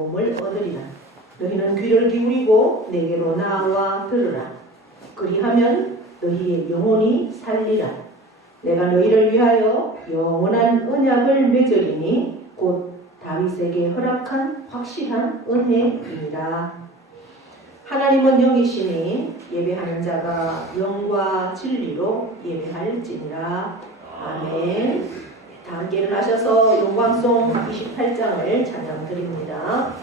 도움을 얻으리라. 너희는 귀를 기울이고 내게로 나와 들으라. 그리하면 너희의 영혼이 살리라. 내가 너희를 위하여 영원한 언약을 맺으리니 곧 다윗에게 허락한 확실한 은혜이니라. 하나님은 영이시니 예배하는 자가 영과 진리로 예배할지니라. 아멘. 다 함께 일어나셔서 영광송 28장을 찬양드립니다.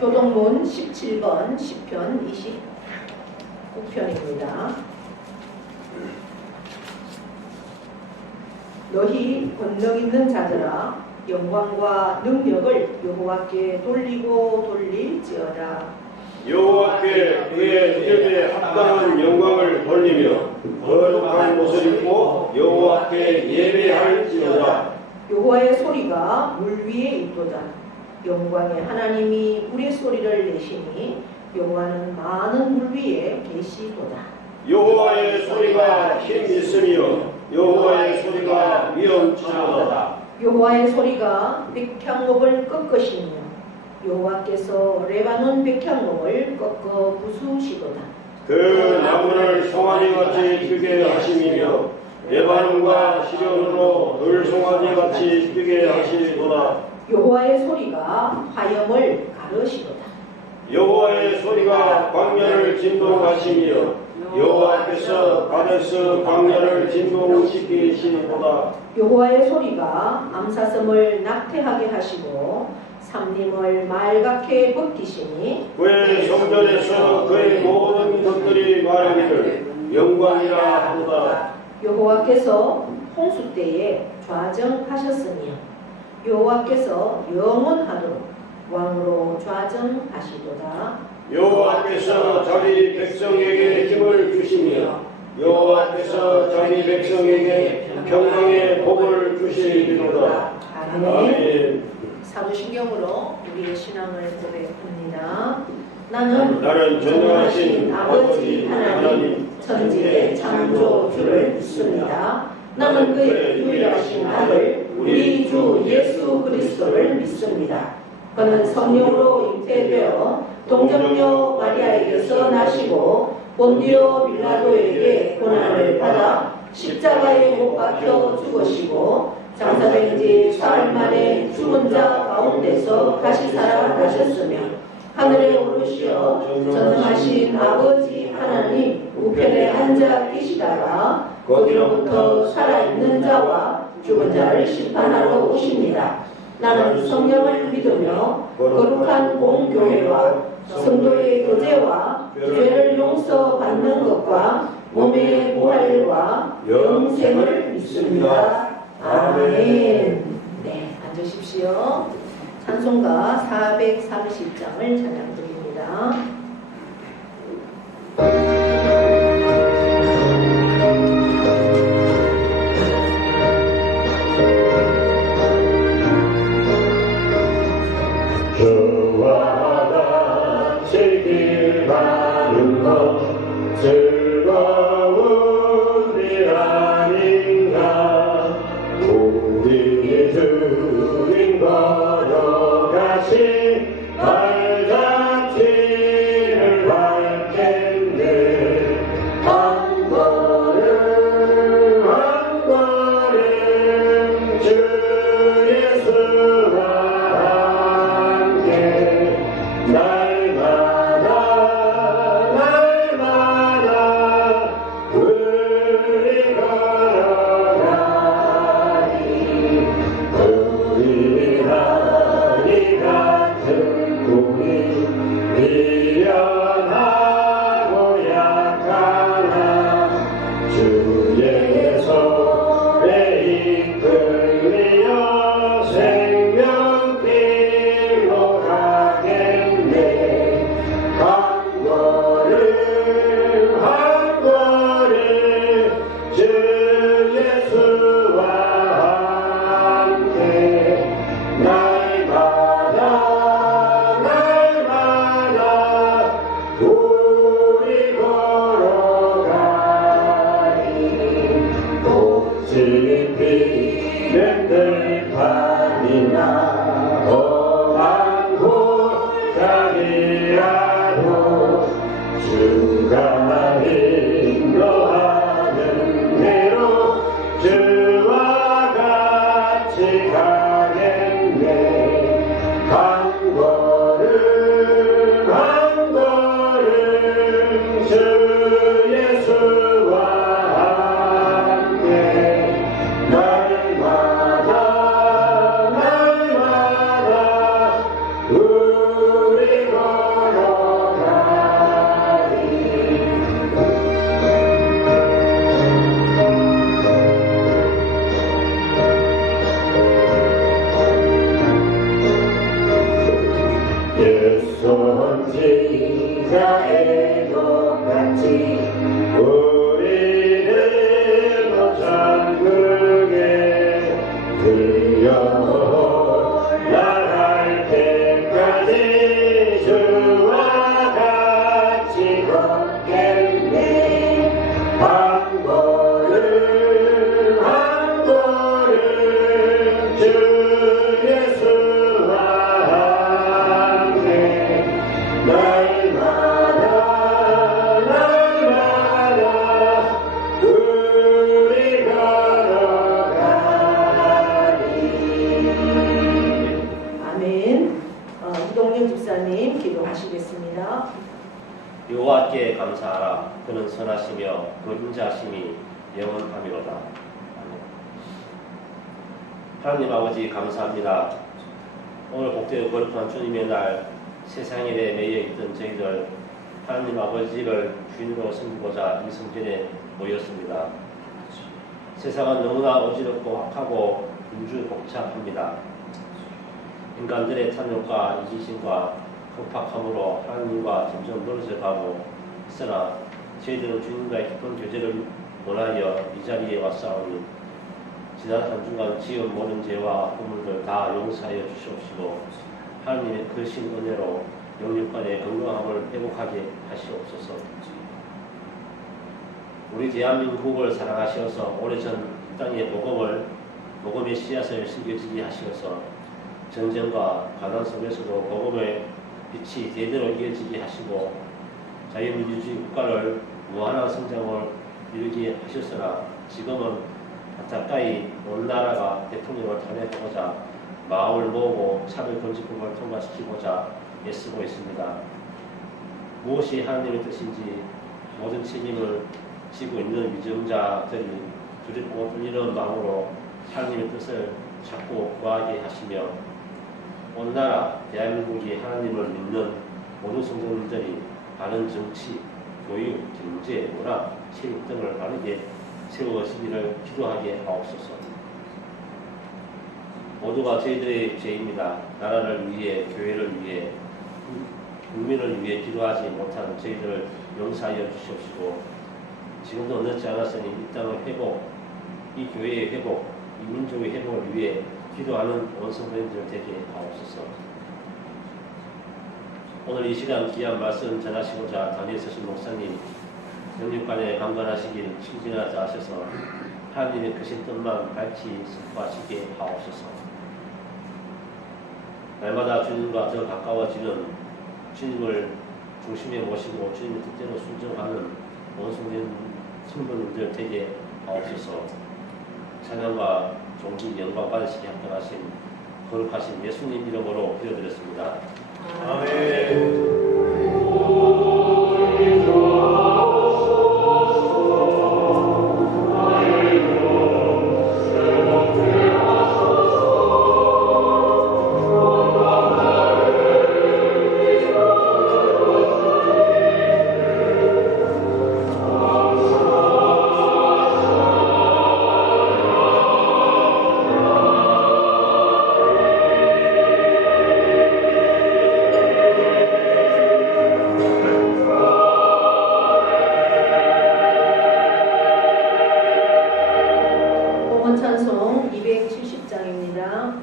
교동문 17번 시편 29편입니다. 너희 권능 있는 자들아 영광과 능력을 여호와께 돌리고 돌릴지어다. 여호와께 그의 이름에 합당한 영광을 돌리며 거룩한 옷을 입고 여호와께 예배할지어다. 여호와의 소리가 물 위에 있도다. 영광의 하나님이 우리 소리를 내시니 여호와는 많은 물 위에 계시도다. 여호와의 소리가 힘 있으며 여호와의 소리가 위엄치하다. 여호와의 소리가 백향목을 꺾으시며 여호와께서 레바논 백향목을 꺾어 부수시도다. 그 나무를 송아지같이 크게 하시며 레바논과 시련으로 들송아지같이 크게 하시도다. 여호와의 소리가 화염을 가르시도다. 여호와의 소리가 광야를 진동하시며 여호와께서 가데스 광야를 진동시키시도다. 여호와의 소리가 암사슴을 낙태하게 하시고 삼림을 말갛게 벗기시니 그의 성전에서 그의 모든 것들이 말하기를 영광이라 하도다. 여호와께서 홍수 때에 좌정하셨으며 여호와께서 영원하도록 왕으로 좌정하시도다. 여호와께서 자기 백성에게 힘을 주시며 여호와께서 자기 백성에게 평강의 복을 주시리로다. 아멘. 사도신경으로 우리의 신앙을 고백합니다. 나는 전능하신 아버지 하나님 천지의 창조주를 믿습니다. 나는 그의 유일하신 아들 우리 주 예수 그리스도를 믿습니다. 그는 성령으로 잉태되어 동정녀 마리아에게서 나시고 본디오 빌라도에게 고난을 받아 십자가에 못 박혀 죽으시고 장사된 지 사흘 만에 죽은 자 가운데서 다시 살아나셨으며 하늘에 오르시어 전능하신 아버지 하나님 우편에 앉아 계시다가 거기로부터 살아있는 자와 죽은 자를 심판하러 오십니다. 나는 성령을 믿으며 거룩한 공교회와 성도의 교제와 죄를 용서받는 것과 몸의 부활과 영생을 믿습니다. 아멘. 네, 앉으십시오. 찬송가 430장을 찬양드립니다. 주와 같이 길 가는 것 즐거운 일 아닌가. 우리 주님 걸어가신 발자취를 밟겠네. 한 걸음 한 걸음 주 예수와 날마다 우리 걸어가니 우리 하니 같은 꿈이 미련하고 약하나 주의 손에 이끌리어 생명길로 가겠네. 한 걸음 한 걸음 주 예수와 함께 날마다 우리 걸어가니 꽃이 피는 들판이나 험한 골짜기라도 주가 인도하는 대로 주와 같이 가겠네. 한 걸음 한 걸음 주 예수와 함께 날마다 우리 걸어가니 예손 지자애도 같이 우리들도 천국에 들려 나갈 때까지 주와 같이 걷겠네. 한 걸음 한 걸음 주 예수와 함께 날마다 우리 걸어가니. 아멘. 이동영 집사님 기도하시겠습니다. 여호와께 감사하라. 그는 선하시며 그 인자하심이 영원하미로다. 아멘. 하나님 아버지 감사합니다. 오늘 복되고 거룩한 주님의 날 세상 일에 매여 있던 저희들 하나님 아버지를 주인으로 섬기고자 이 성전에 모였습니다. 세상은 너무나 어지럽고 악하고 분주복잡합니다. 인간들의 탐욕과 이기심과 급박함으로 하나님과 점점 멀어져 가고 있으나 저희들은 주님과의 깊은 교제를 원하여 이 자리에 왔사오니 지난 한 주간 지은 모든 죄와 허물들 다 용서하여 주시옵시고 하나님의 크신 은혜로 영육간의 건강함을 회복하게 하시옵소서. 우리 대한민국을 사랑하시어서 오래전 땅의 복음의 씨앗을 심겨지게 하시어서 전쟁과 가난 속에서도 복음의 빛이 대대로 이어지게 하시고 자유민주주의 국가를 무한한 성장을 이루게 하셨으나 지금은 안타까이 온 나라가 대통령을 탄핵하고자 마음을 모으고 차별금지법을 통과시키고자 애쓰고 있습니다. 무엇이 하나님의 뜻인지 모든 책임을 지고 있는 위정자들이 두렵고 떨리는 마음으로 하나님의 뜻을 찾고 구하게 하시며 온 나라 대한민국이 하나님을 믿는 모든 성도님들이 바른 정치, 교육, 경제, 문화, 체육 등을 바르게 세워지기를 기도하게 하옵소서. 모두가 저희들의 죄입니다. 나라를 위해, 교회를 위해, 국민을 위해 기도하지 못한 저희들을 용서하여 주시옵시고, 지금도 늦지 않았으니 이 땅의 회복, 이 교회의 회복, 이 민족의 회복을 위해 기도하는 온 성도님들 되게 하옵소서. 오늘 이 시간 귀한 말씀 전하시고자 단위에 서신 목사님 영육간에 강건하시길 충진하자 하셔서 하나님의 크신 뜻만 밝히 선포하시게 하옵소서. 날마다 주님과 더 가까워지는 주님을 중심에 모시고 주님의 뜻대로 순종하는 온 성도님들 되게 하옵소서. 찬양과 존귀 영광 받으시게 합당하신 거룩하신 예수님 이름으로 기도드렸습니다. 아멘. 찬송 270장입니다.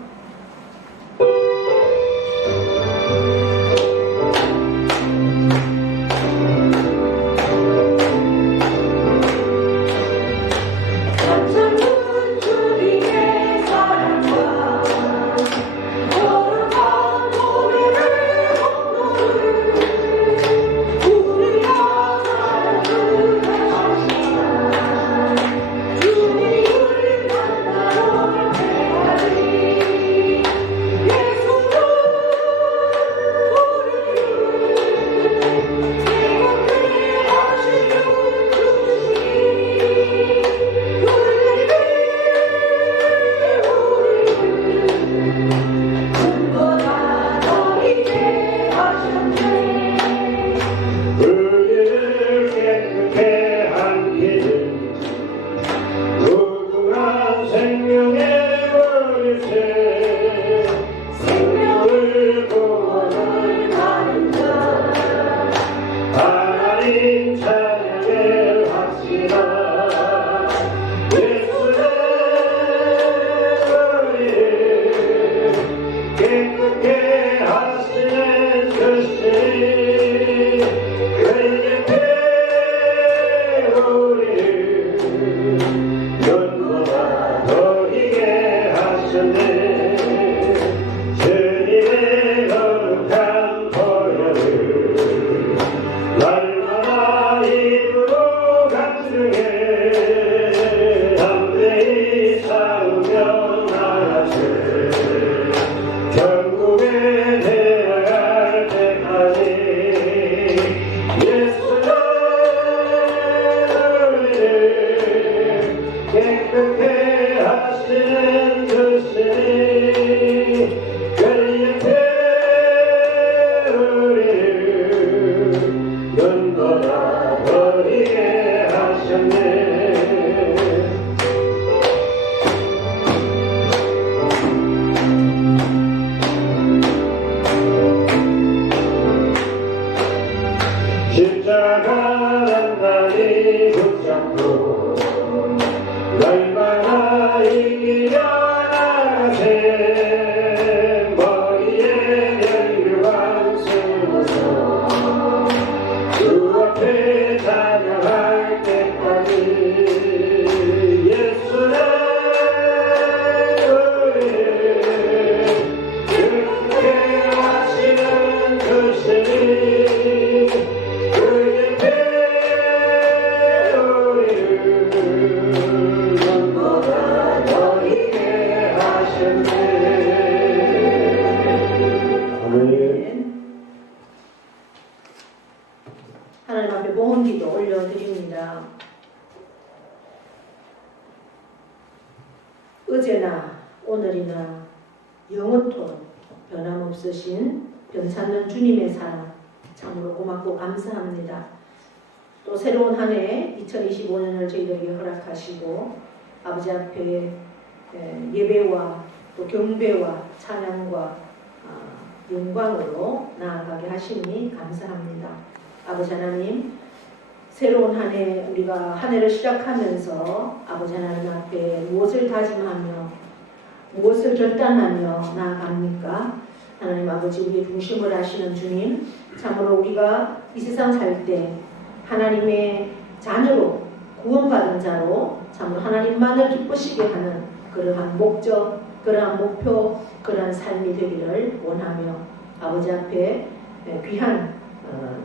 하나님 앞에 봉헌기도 올려드립니다. 어제나 오늘이나 영원토록 변함없으신 변찮는 주님의 사랑 참으로 고맙고 감사합니다. 또 새로운 한 해 2025년을 저희들에게 허락하시고 아버지 앞에 예배와 또 경배와 찬양과 영광으로 나아가게 하시니 감사합니다. 아버지 하나님, 새로운 한 해 우리가 한 해를 시작하면서 아버지 하나님 앞에 무엇을 다짐하며 무엇을 결단하며 나아갑니까? 하나님 아버지, 우리의 중심을 하시는 주님, 참으로 우리가 이 세상 살 때 하나님의 자녀로 구원받은 자로 참으로 하나님만을 기쁘시게 하는 그러한 목적, 그러한 목표, 그러한 삶이 되기를 원하며 아버지 앞에 귀한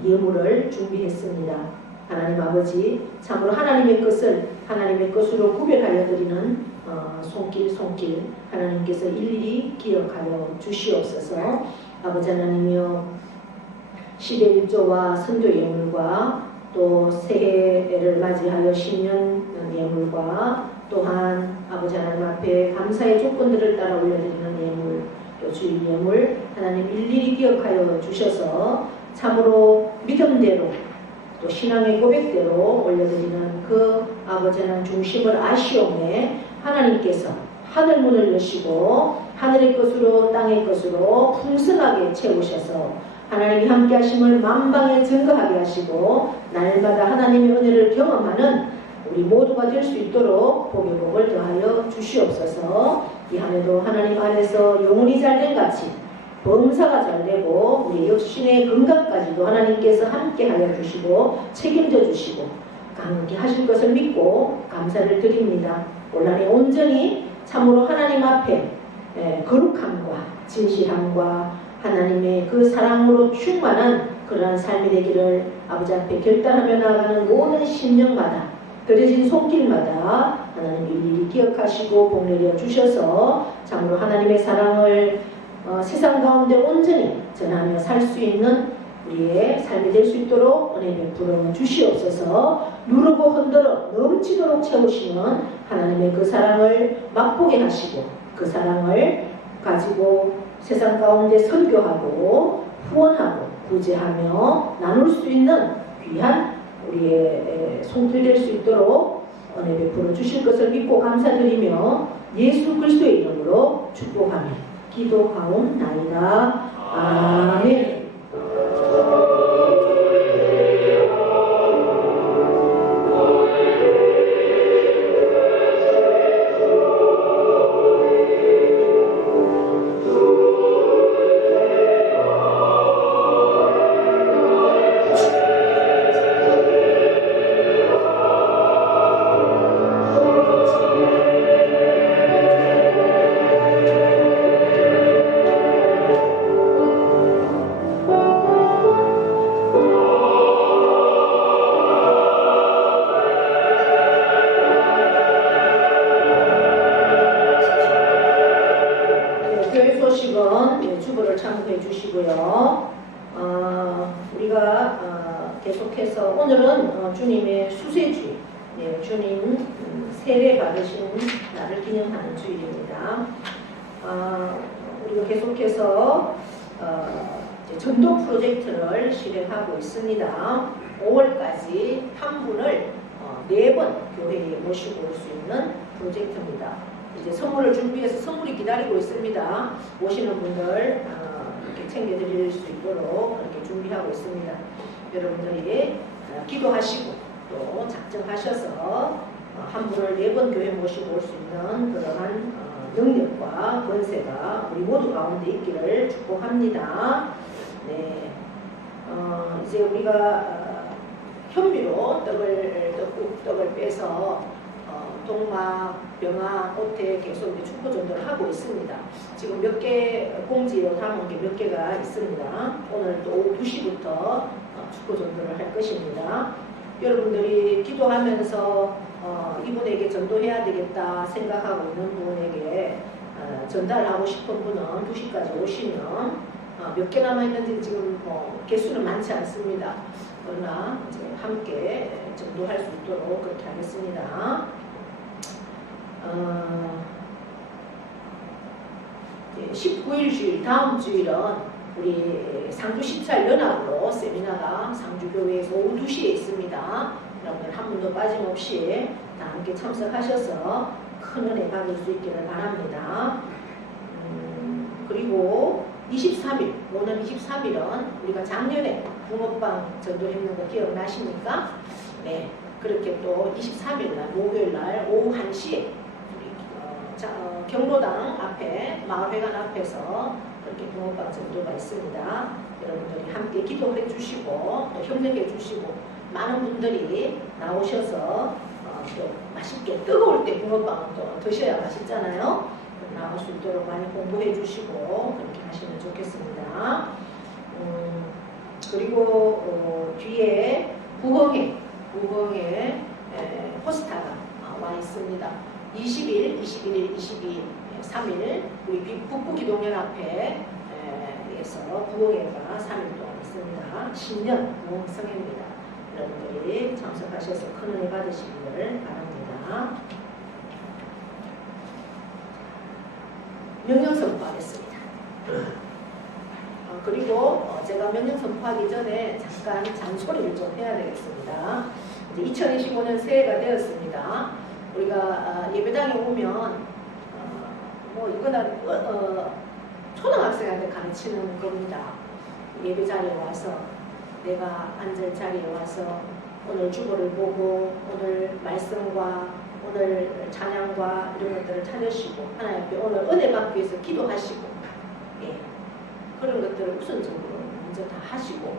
예물을 준비했습니다. 하나님 아버지, 참으로 하나님의 것을 하나님의 것으로 구별하여 드리는 손길 하나님께서 일일이 기억하여 주시옵소서. 아버지 하나님이여, 10의 1조와 선교 예물과 또 새해를 맞이하여 신년 예물과 또한 아버지 하나님 앞에 감사의 조건들을 따라 올려드리는 예물, 또 주일 예물 하나님 일일이 기억하여 주셔서 참으로 믿음대로 또 신앙의 고백대로 올려드리는 그 아버지 하나님 중심을 아시오매 하나님께서 하늘 문을 여시고 하늘의 것으로 땅의 것으로 풍성하게 채우셔서 하나님이 함께 하심을 만방에 증거하게 하시고 날마다 하나님의 은혜를 경험하는 우리 모두가 될 수 있도록 복의 복을 더하여 주시옵소서. 이 한 해도 하나님 안에서 영혼이 잘된 같이 범사가 잘되고 우리 역신의 건강까지도 하나님께서 함께하여 주시고 책임져 주시고 강하게 하실 것을 믿고 감사를 드립니다. 올 한 해 온전히 참으로 하나님 앞에 거룩함과 진실함과 하나님의 그 사랑으로 충만한 그러한 삶이 되기를 아버지 앞에 결단하며 나아가는 모든 심령마다 그려진 손길마다 하나님 일일이 기억하시고 복내려 주셔서 참으로 하나님의 사랑을 세상 가운데 온전히 전하며 살 수 있는 우리의 삶이 될 수 있도록 은혜 베풀어 주시옵소서. 누르고 흔들어 넘치도록 채우시는 하나님의 그 사랑을 맛보게 하시고 그 사랑을 가지고 세상 가운데 선교하고 후원하고 구제하며 나눌 수 있는 귀한 우리의 손길 될 수 있도록 은혜 베풀어 주실 것을 믿고 감사드리며 예수 그리스도의 이름으로 축복하며 기도하옵나이다. 아멘. 주보를 참고해 주시고요. 우리가 계속해서 오늘은 주님의 수세주일, 주님 세례 받으신 날을 기념하는 주일입니다. 우리가 계속해서 전도 프로젝트를 실행하고 있습니다. 5월까지 한 분을 4번 교회에 모시고 올 수 있는 프로젝트입니다. 이제 선물을 준비해서 선물이 기다리고 있습니다. 오시는 분들 이렇게 챙겨드릴 수 있도록 이렇게 준비하고 있습니다. 여러분들이 기도하시고 또 작정하셔서 한 분을 4번 교회 모시고 올 수 있는 그러한 능력과 권세가 우리 모두 가운데 있기를 축복합니다. 네, 이제 우리가 현미로 떡을 빼서 동막, 병화, 오태 계속 축포 전도를 하고 있습니다. 지금 몇 개 공지로 담은 게 몇 개가 있습니다. 오늘 또 오후 2시부터 축포 전도를 할 것입니다. 여러분들이 기도하면서 이분에게 전도해야 되겠다 생각하고 있는 분에게 전달하고 싶은 분은 2시까지 오시면 몇 개 남아있는지 지금 개수는 많지 않습니다. 그러나 이제 함께 전도할 수 있도록 그렇게 하겠습니다. 19일 주일, 다음 주일은 우리 상주 14일 연합으로 세미나가 상주교회에서 오후 2시에 있습니다. 여러분들 한 분도 빠짐없이 다 함께 참석하셔서 큰 은혜 받을 수 있기를 바랍니다. 그리고 23일, 오늘 23일은 우리가 작년에 붕어빵 전도했는 거 기억나십니까? 네, 그렇게 또 23일 날, 목요일 날 오후 1시에 우리 경로당 앞에, 마을회관 앞에서 그렇게 붕어빵 전도가 있습니다. 여러분들이 함께 기도해 주시고 또 협력해 주시고 많은 분들이 나오셔서 또 맛있게 뜨거울 때 붕어빵은 또 드셔야 맛있잖아요. 나올 수 있도록 많이 공부해 주시고 그렇게 하시면 좋겠습니다. 그리고 뒤에 부흥회 포스터가 와 있습니다. 20일, 21일, 22일, 3일 우리 북부기동연합회에서 부흥회가 3일 동안 있습니다. 신년 부흥성회입니다. 여러분들이 참석하셔서 큰 은혜 받으시기를 바랍니다. 명령 선포하겠습니다. 그리고 제가 명령 선포하기 전에 잠깐 잔소리를 좀 해야 되겠습니다. 이제 2025년 새해가 되었습니다. 우리가 예배당에 오면 뭐 이거는 초등학생한테 가르치는 겁니다. 예배 자리에 와서 내가 앉을 자리에 와서 오늘 주보를 보고 오늘 말씀과 오늘 찬양과 이런 것들을 찾으시고 하나님 앞에 오늘 은혜 받기 위해서 기도하시고 그런 것들을 우선적으로 먼저 다 하시고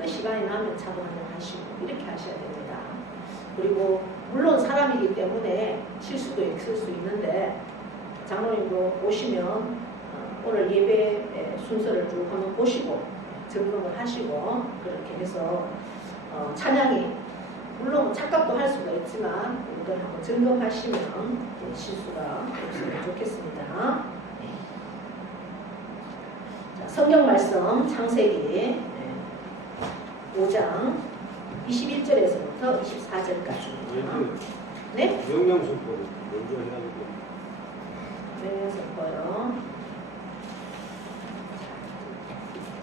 그 시간이 나면 차도 한잔 하시고 이렇게 하셔야 됩니다. 그리고 물론 사람이기 때문에 실수도 있을 수 있는데 장로님도 오시면 오늘 예배 순서를 쭉 한번 보시고 점검을 하시고 그렇게 해서 찬양이 물론 착각도 할 수가 있지만 이걸 한번 점검하시면 실수가 없으면 좋겠습니다. 자, 성경 말씀 창세기 5장 21절에서부터 24절까지입니다. 네? 명령 선포를 먼저 해가지고. 명령 선포요.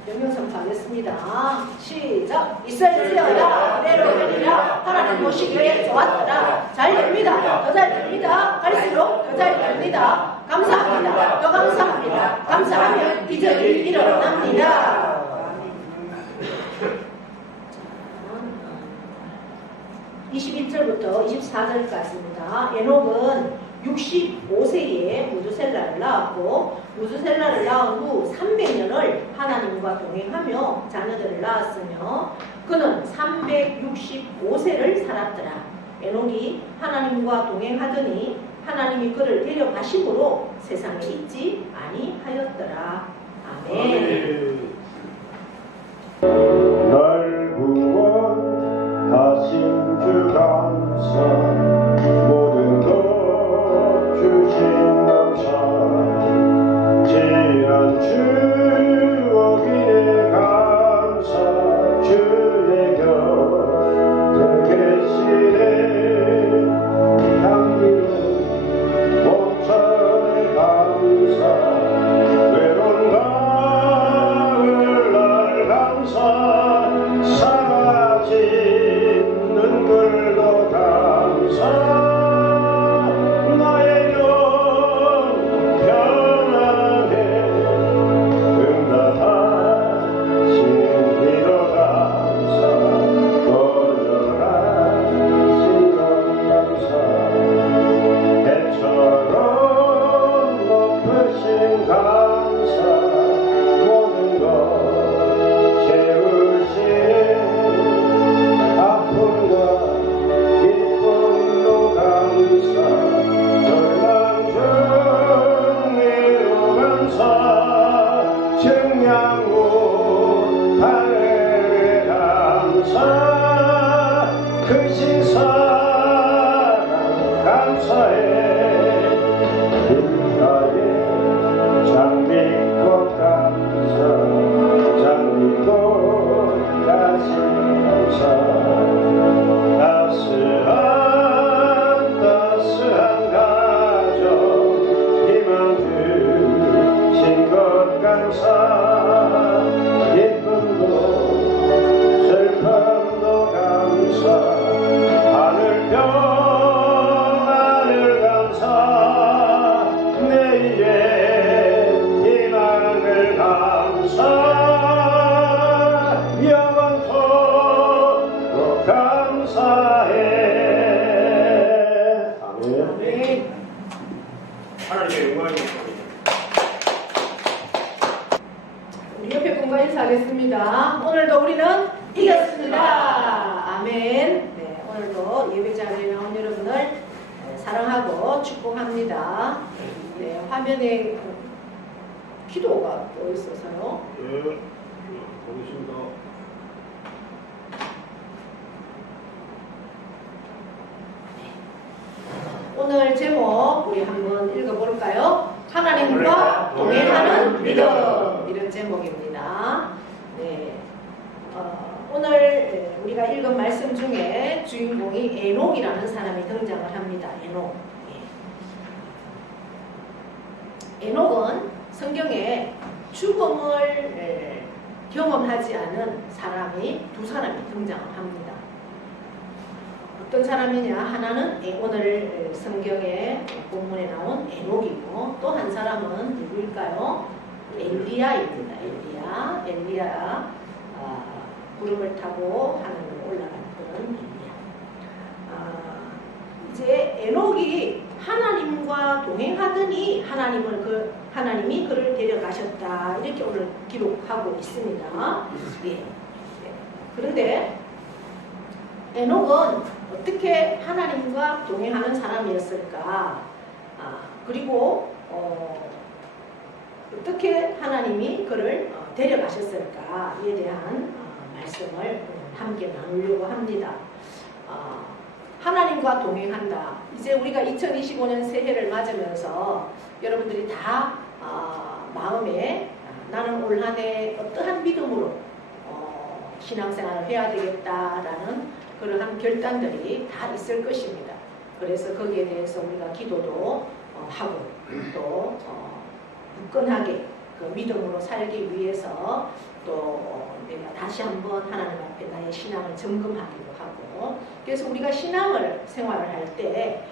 명령 선포하겠습니다. 시작. 이스라엘이여라 내로 되리라 하나님 보시기에 좋았더라. 잘 됩니다. 더 잘 됩니다. 갈수록 더 잘 됩니다. 감사합니다. 더 감사합니다. 감사하면 기적이 일어납니다. 21절부터 24절까지입니다. 에녹은 65세에 무두셀라를 낳았고 무두셀라를 낳은 후 300년을 하나님과 동행하며 자녀들을 낳았으며 그는 365세를 살았더라. 에녹이 하나님과 동행하더니 하나님이 그를 데려가심으로 세상에 있지 아니하였더라. 아멘. 날 구원하신 주 감사 모든 것 주신 감사 지난 추억이네 감사 주의 곁에 계시네 향기로운 목천의 감사 외로운 가을날 감사 사라진 눈물도 감사 나의 영 편안해 응답하신 기도 감사 거절하신 것 감사 해처럼 높으신 감사 모든 것 채우시네 아픔과 기쁨도 감사 절망 정리로 감사 증량 못하네 감사 크신 사랑 감사해 빛나의 장미꽃 감사 장미꽃 다시 감사 따스한 가족 희망 주신 것 감사 축복합니다. 네, 화면에 기도가 떠 있어서요. 예, 보겠습니다. 오늘 제목 우리 한번 읽어볼까요? 하나님과 동행하는 믿음, 이런 제목입니다. 네, 오늘 우리가 읽은 말씀 중에 주인공이 에녹이라는 사람이 등장을 합니다. 에녹. 에녹은 성경에 죽음을 경험하지 않은 두 사람이 등장을 합니다. 어떤 사람이냐? 하나는 오늘 성경의 본문에 나온 에녹이고, 또 한 사람은 누구일까요? 엘리야입니다. 엘리야 구름을 타고 하늘로 올라가는 그런 엘리야. 이제 에녹이 하나님과 동행하더니 하나님이 그를 데려가셨다, 이렇게 오늘 기록하고 있습니다. 예. 그런데 에녹은 어떻게 하나님과 동행하는 사람이었을까? 그리고 어떻게 하나님이 그를 데려가셨을까에 대한 말씀을 함께 나누려고 합니다. 하나님과 동행한다. 이제 우리가 2025년 새해를 맞으면서 여러분들이 다 마음에 나는 올 한 해 어떠한 믿음으로 신앙생활을 해야 되겠다라는 그러한 결단들이 다 있을 것입니다. 그래서 거기에 대해서 우리가 기도도 하고 또 굳건하게 그 믿음으로 살기 위해서 또 내가 다시 한번 하나님 앞에 나의 신앙을 점검하기도 하고, 그래서 우리가 생활을 할 때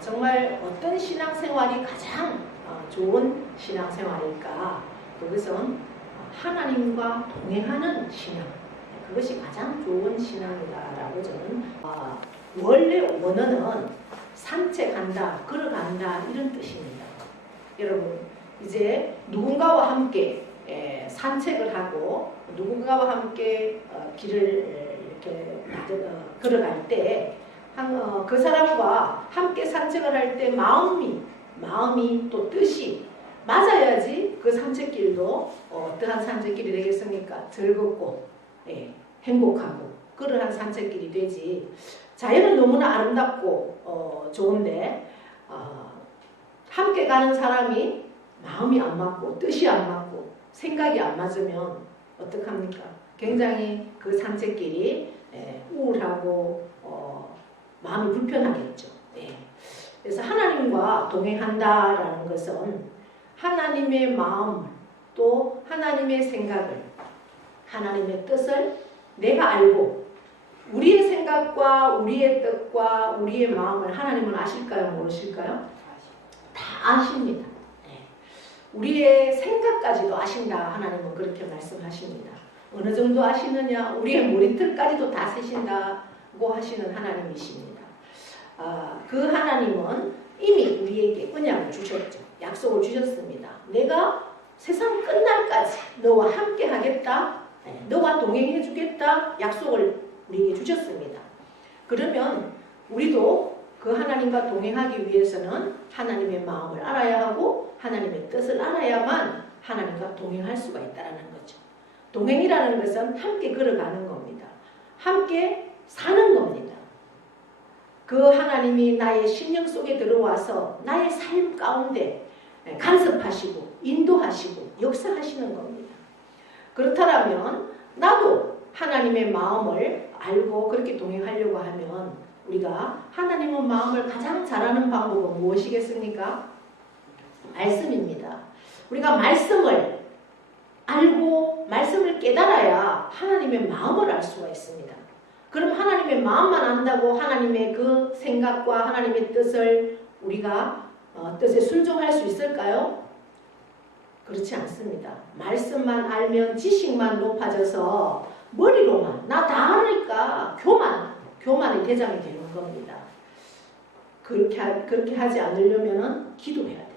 정말 어떤 신앙생활이 가장 좋은 신앙생활일까? 그것은 하나님과 동행하는 신앙, 그것이 가장 좋은 신앙이다라고 저는 원래 원어는 산책한다, 걸어간다, 이런 뜻입니다. 여러분, 이제 누군가와 함께 산책을 하고 누군가와 함께 길을 이렇게 걸어갈 때 그 사람과 함께 산책을 할 때 마음이 또 뜻이 맞아야지 그 산책길도 어떠한 산책길이 되겠습니까? 즐겁고 행복하고 그러한 산책길이 되지. 자연은 너무나 아름답고 좋은데 함께 가는 사람이 마음이 안 맞고 뜻이 안 맞고 생각이 안 맞으면 어떡합니까? 굉장히 그 산책길이 우울하고 마음이 불편하겠죠. 그래서 하나님과 동행한다라는 것은 하나님의 마음 또 하나님의 생각을, 하나님의 뜻을 내가 알고, 우리의 생각과 우리의 뜻과 우리의 마음을 하나님은 아실까요? 모르실까요? 다 아십니다. 우리의 생각까지도 아신다. 하나님은 그렇게 말씀하십니다. 어느 정도 아시느냐? 우리의 머리털까지도 다 세신다고 하시는 하나님이십니다. 그 하나님은 이미 우리에게 언약을 주셨죠. 약속을 주셨습니다. 내가 세상 끝날까지 너와 함께 하겠다, 너와 동행해 주겠다 약속을 우리에게 주셨습니다. 그러면 우리도 그 하나님과 동행하기 위해서는 하나님의 마음을 알아야 하고 하나님의 뜻을 알아야만 하나님과 동행할 수가 있다는 거죠. 동행이라는 것은 함께 걸어가는 겁니다. 함께 사는 겁니다. 그 하나님이 나의 심령 속에 들어와서 나의 삶 가운데 간섭하시고 인도하시고 역사하시는 겁니다. 그렇다면 나도 하나님의 마음을 알고 그렇게 동행하려고 하면 우리가 하나님의 마음을 가장 잘 아는 방법은 무엇이겠습니까? 말씀입니다. 우리가 말씀을 알고 말씀을 깨달아야 하나님의 마음을 알 수가 있습니다. 그럼 하나님의 마음만 안다고 하나님의 그 생각과 하나님의 뜻을 우리가 뜻에 순종할 수 있을까요? 그렇지 않습니다. 말씀만 알면 지식만 높아져서 머리로만 나 다 알으니까 교만의 대장이 되는 겁니다. 그렇게 하지 않으려면 기도해야 됩니다.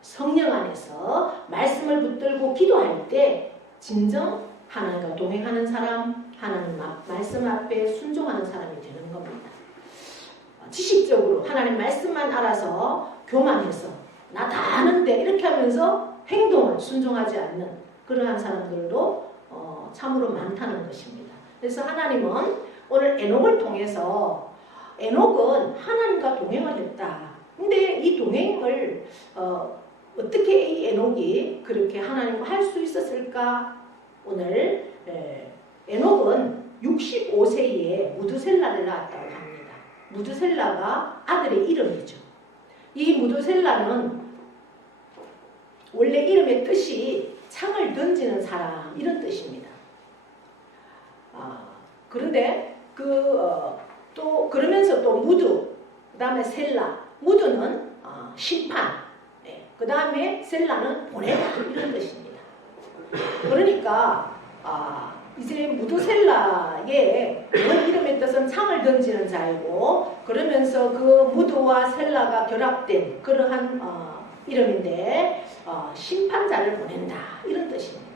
성령 안에서 말씀을 붙들고 기도할 때 진정 하나님과 동행하는 사람, 하나님 말씀 앞에 순종하는 사람이 되는 겁니다. 지식적으로 하나님 말씀만 알아서 교만해서 나 다 아는데 이렇게 하면서 행동을 순종하지 않는 그러한 사람들도 참으로 많다는 것입니다. 그래서 하나님은 오늘 에녹을 통해서 에녹은 하나님과 동행을 했다. 근데 이 동행을 어떻게 이 에녹이 그렇게 하나님과 할 수 있었을까? 오늘 에녹은 65세에 무드셀라를 낳았다고 합니다. 무드셀라가 아들의 이름이죠. 이 무드셀라는 원래 이름의 뜻이 창을 던지는 사람 이런 뜻입니다. 그런데 또 그러면서 또 무드, 그 다음에 셀라, 무드는 심판, 그 다음에 셀라는 보내다 이런 뜻입니다. 그러니까 이제 무드셀라의 이름의 뜻은 창을 던지는 자이고 그러면서 그 무드와 셀라가 결합된 그러한 이름인데 심판자를 보낸다 이런 뜻입니다.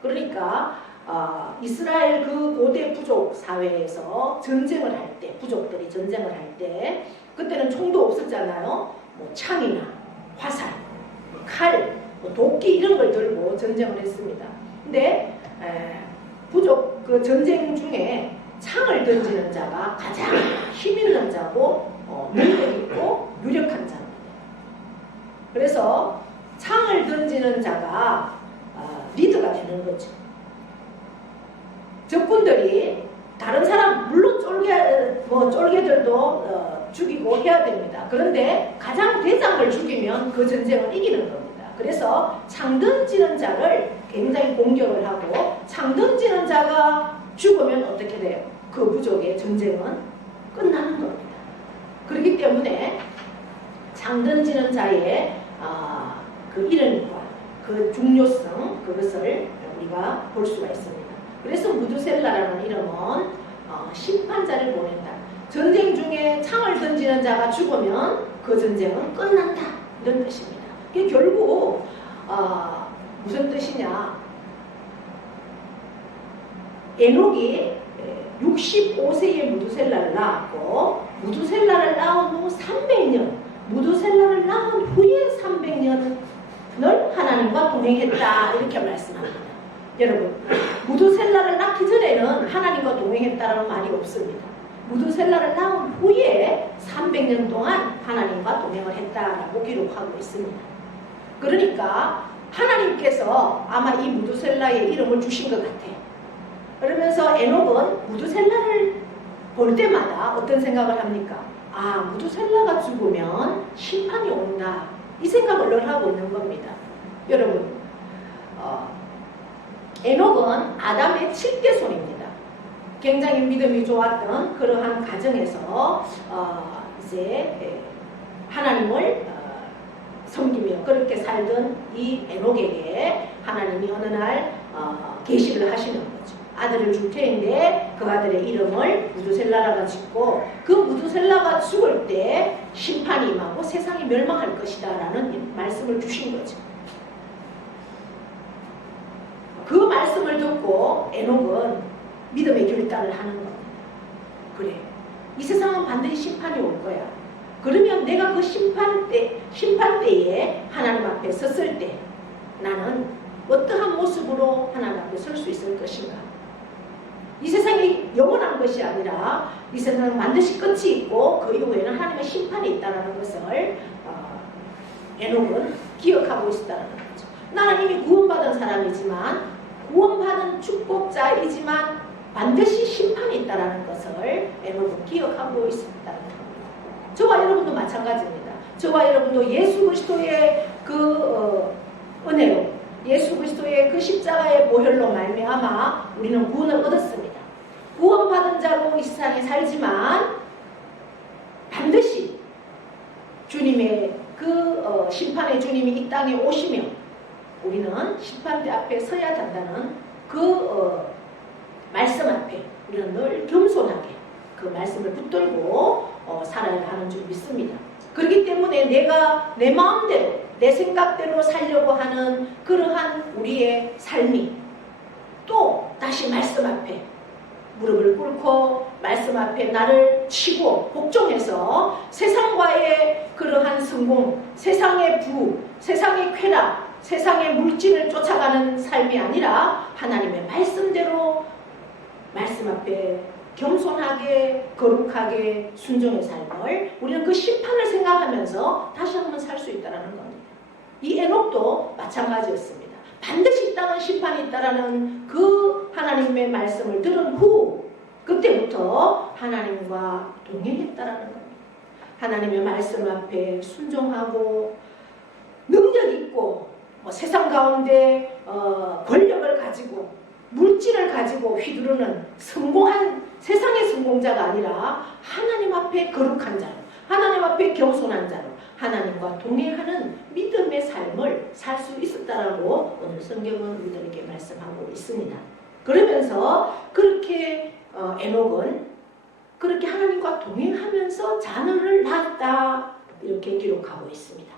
그러니까 이스라엘 그 고대 부족 사회에서 전쟁을 할 때, 부족들이 전쟁을 할 때 그때는 총도 없었잖아요. 뭐 창이나 화살, 칼, 도끼 이런 걸 들고 전쟁을 했습니다. 근데 부족 그 전쟁 중에 창을 던지는 자가 가장 힘 있는 자고 능력 있고 유력한 자입니다. 그래서 창을 던지는 자가 리더가 되는 거죠. 적군들이 다른 사람 물론 쫄개들도 죽이고 해야 됩니다. 그런데 가장 대장을 죽이면 그 전쟁을 이기는 겁니다. 그래서 창 던지는 자를 굉장히 공격을 하고 창 던지는 자가 죽으면 어떻게 돼요? 그 부족의 전쟁은 끝나는 겁니다. 그렇기 때문에 창 던지는 자의 그 이름과 그 중요성 그것을 우리가 볼 수가 있습니다. 그래서 무드셀라라는 이름은 심판자를 보낸다. 전쟁 중에 창을 던지는 자가 죽으면 그 전쟁은 끝난다 이런 뜻입니다. 이게 결국 무슨 뜻이냐? 에녹이 65세에 무드셀라를 낳았고 무드셀라를 낳은 후 300년 무드셀라를 낳은 후에 300년을 하나님과 동행했다 이렇게 말씀합니다. 여러분 무드셀라를 낳기 전에는 하나님과 동행했다라는 말이 없습니다. 무드셀라를 낳은 후에 300년 동안 하나님과 동행을 했다라고 기록하고 있습니다. 그러니까 하나님께서 아마 이 무드셀라의 이름을 주신 것 같아요. 그러면서 에녹은 무드셀라를 볼 때마다 어떤 생각을 합니까? 무드셀라가 죽으면 심판이 온다. 이 생각을 늘 하고 있는 겁니다. 여러분, 에녹은 아담의 7대 손입니다. 굉장히 믿음이 좋았던 그러한 가정에서 이제 하나님을 섬기며 그렇게 살던 이 에녹에게 하나님이 어느 날 계시를 하시는 거죠. 아들을 줄 테인데 그 아들의 이름을 무드셀라라고 짓고 그 무드셀라가 죽을 때 심판이 임하고 세상이 멸망할 것이다 라는 말씀을 주신 거죠. 그 말씀을 듣고 에녹은 믿음의 결단을 하는 겁니다. 그래, 이 세상은 반드시 심판이 올 거야. 그러면 내가 그 심판대에 하나님 앞에 섰을 때 나는 어떠한 모습으로 하나님 앞에 설 수 있을 것인가? 이 세상이 영원한 것이 아니라 이 세상은 반드시 끝이 있고 그 이후에는 하나님의 심판이 있다는 것을 에녹은 기억하고 있었다는 거죠. 나는 이미 구원받은 사람이지만 구원받은 축복자이지만 반드시 심판이 있다는 것을 에녹은 기억하고 있었다는 겁니다. 저와 여러분도 마찬가지입니다. 저와 여러분도 예수 그리스도의 그 은혜로 예수 그리스도의 그 십자가의 보혈로 말미암아 우리는 구원을 얻었습니다. 구원받은 자로 이 세상에 살지만 반드시 주님의 그 심판의 주님이 이 땅에 오시며 우리는 심판대 앞에 서야 된다는 그 말씀 앞에 우리는 늘 겸손하게 그 말씀을 붙들고 살아야 하는 줄 믿습니다. 그렇기 때문에 내가 내 마음대로 내 생각대로 살려고 하는 그러한 우리의 삶이 또 다시 말씀 앞에 무릎을 꿇고 말씀 앞에 나를 치고 복종해서 세상과의 그러한 성공, 세상의 부, 세상의 쾌락, 세상의 물질을 쫓아가는 삶이 아니라 하나님의 말씀대로 말씀 앞에 겸손하게 거룩하게 순종의 삶을 우리는 그 심판을 생각하면서 다시 한번 살 수 있다는 겁니다. 이 에녹도 마찬가지였습니다. 반드시 이 땅은 심판이 있다라는 그 하나님의 말씀을 들은 후 그때부터 하나님과 동행했다라는 겁니다. 하나님의 말씀 앞에 순종하고 능력 있고 세상 가운데 권력을 가지고 물질을 가지고 휘두르는 성공한 세상의 성공자가 아니라 하나님 앞에 거룩한 자로 하나님 앞에 겸손한 자로 하나님과 동행하는 믿음의 삶을 살 수 있었다라고 오늘 성경은 우리들에게 말씀하고 있습니다. 그러면서 그렇게 에녹은 그렇게 하나님과 동행하면서 자녀를 낳았다 이렇게 기록하고 있습니다.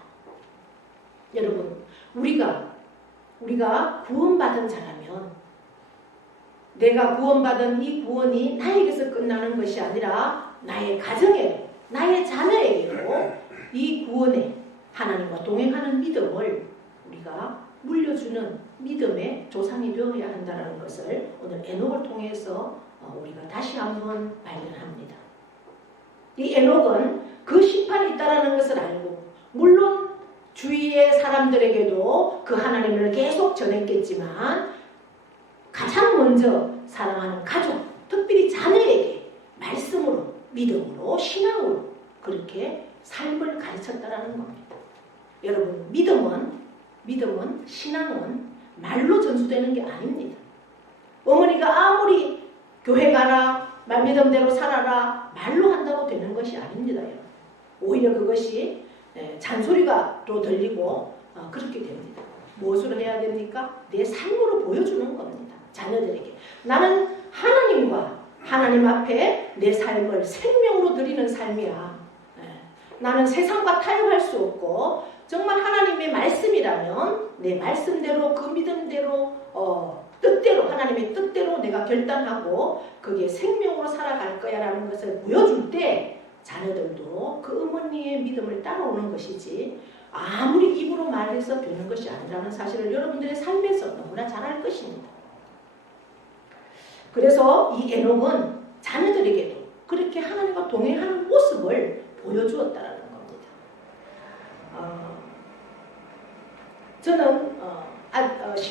여러분 우리가 구원받은 자라면 내가 구원받은 이 구원이 나에게서 끝나는 것이 아니라 나의 가정에 나의 자녀에게로 이 구원에 하나님과 동행하는 믿음을 우리가 물려주는 믿음의 조상이 되어야 한다는 것을 오늘 에녹을 통해서 우리가 다시 한번 발견합니다. 이 에녹은 그 심판이 있다는 것을 알고 물론 주위의 사람들에게도 그 하나님을 계속 전했겠지만 가장 먼저 사랑하는 가족, 특별히 자녀에게 말씀으로, 믿음으로, 신앙으로 그렇게 삶을 가르쳤다라는 겁니다. 여러분, 믿음은, 신앙은 말로 전수되는 게 아닙니다. 어머니가 아무리 교회 가라, 말 믿음대로 살아라, 말로 한다고 되는 것이 아닙니다. 여러분. 오히려 그것이 잔소리가 또 들리고 그렇게 됩니다. 무엇으로 해야 됩니까? 내 삶으로 보여주는 겁니다. 자녀들에게. 나는 하나님과 하나님 앞에 내 삶을 생명으로 드리는 삶이야. 나는 세상과 타협할 수 없고 정말 하나님의 말씀이라면 내 말씀대로 그 믿음대로 뜻대로 하나님의 뜻대로 내가 결단하고 그게 생명으로 살아갈 거야 라는 것을 보여줄 때 자녀들도 그 어머니의 믿음을 따라오는 것이지 아무리 입으로 말해서 되는 것이 아니라는 사실을 여러분들의 삶에서 너무나 잘 알 것입니다. 그래서 이 에녹은 자녀들에게도 그렇게 하나님과 동행하는 모습을 보여주었다라는 겁니다. 저는